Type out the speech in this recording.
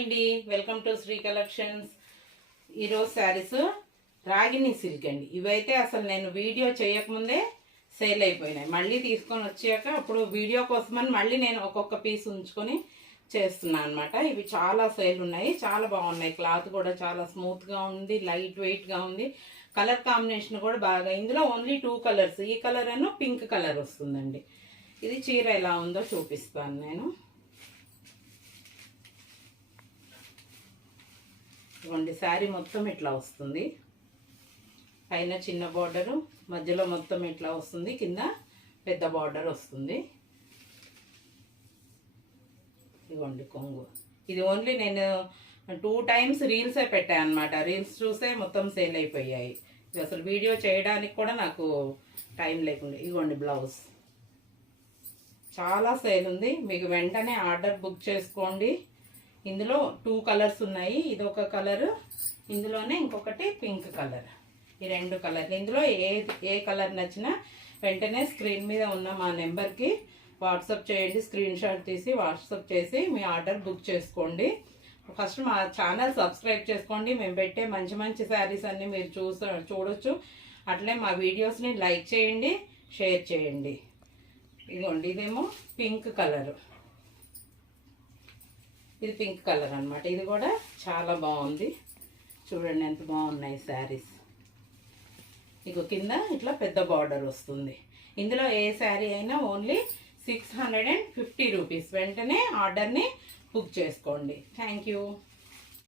అండి, welcome to Shri collections. ఈరోజు saris Ragini silk అండి. ఇవైతే అసలు నేను వీడియో చేయకముందే సేల్ అయిపోయినాయి. మళ్ళీ తీసుకొని వచ్చాక అప్పుడు వీడియో కోసమని మళ్ళీ నేను ఒక్కొక్క పీస్ ఉంచుకొని చేస్తున్నాను అనమాట. ఇవి చాలా సేల్ ఉన్నాయి, చాలా బాగున్నాయి. క్లాత్ కూడా చాలా స్మూత్గా ఉంది, లైట్ వెయిట్గా ఉంది. కలర్ కాంబినేషన్ కూడా బాగా. ఇందులో ఓన్లీ 2 కలర్స్, ఈ కలర్ అను పింక్ కలర్ వస్తుందండి. ఇది చీర ఎలా ఉందో చూపిస్తాను నేను. ఇవ్వండి, శారీ మొత్తం ఇట్లా వస్తుంది. పైన చిన్న బార్డరు, మధ్యలో మొత్తం ఇట్లా వస్తుంది, కింద పెద్ద బార్డర్ వస్తుంది. ఇవ్వండి కొంగు. ఇది ఓన్లీ నేను 2 టైమ్స్ రీల్సే పెట్టాను అనమాట. రీల్స్ చూసే మొత్తం సేల్ అయిపోయాయి. ఇది అసలు వీడియో చేయడానికి కూడా నాకు టైం లేకుండా. ఇవ్వండి బ్లౌజ్. చాలా సేల్ ఉంది, మీకు వెంటనే ఆర్డర్ బుక్ చేసుకోండి. ఇందులో 2 కలర్స్ ఉన్నాయి. ఇది ఒక కలర్, ఇందులోనే ఇంకొకటి పింక్ కలర్. ఈ 2 కలర్లు. ఇందులో ఏ కలర్ నచ్చినా వెంటనే స్క్రీన్ మీద ఉన్న మా నెంబర్కి వాట్సాప్ చేయండి. స్క్రీన్ షాట్ తీసి వాట్సాప్ చేసి మీ ఆర్డర్ బుక్ చేసుకోండి. ఫస్ట్ మా ఛానల్ సబ్స్క్రైబ్ చేసుకోండి. మేము పెట్టే మంచి మంచి శారీస్ అన్నీ మీరు చూడొచ్చు. అట్లే మా వీడియోస్ని లైక్ చేయండి, షేర్ చేయండి. ఇదిగోండి, ఇదేమో పింక్ కలరు. ఇది పింక్ కలర్ అనమాట. ఇది కూడా చాలా బాగుంది. చూడండి ఎంత బాగున్నాయి శారీస్. ఇక కింద ఇట్లా పెద్ద బార్డర్ వస్తుంది. ఇందులో ఏ శారీ అయినా ఓన్లీ 650 రూపీస్. వెంటనే ఆర్డర్ని బుక్ చేసుకోండి. Thank you.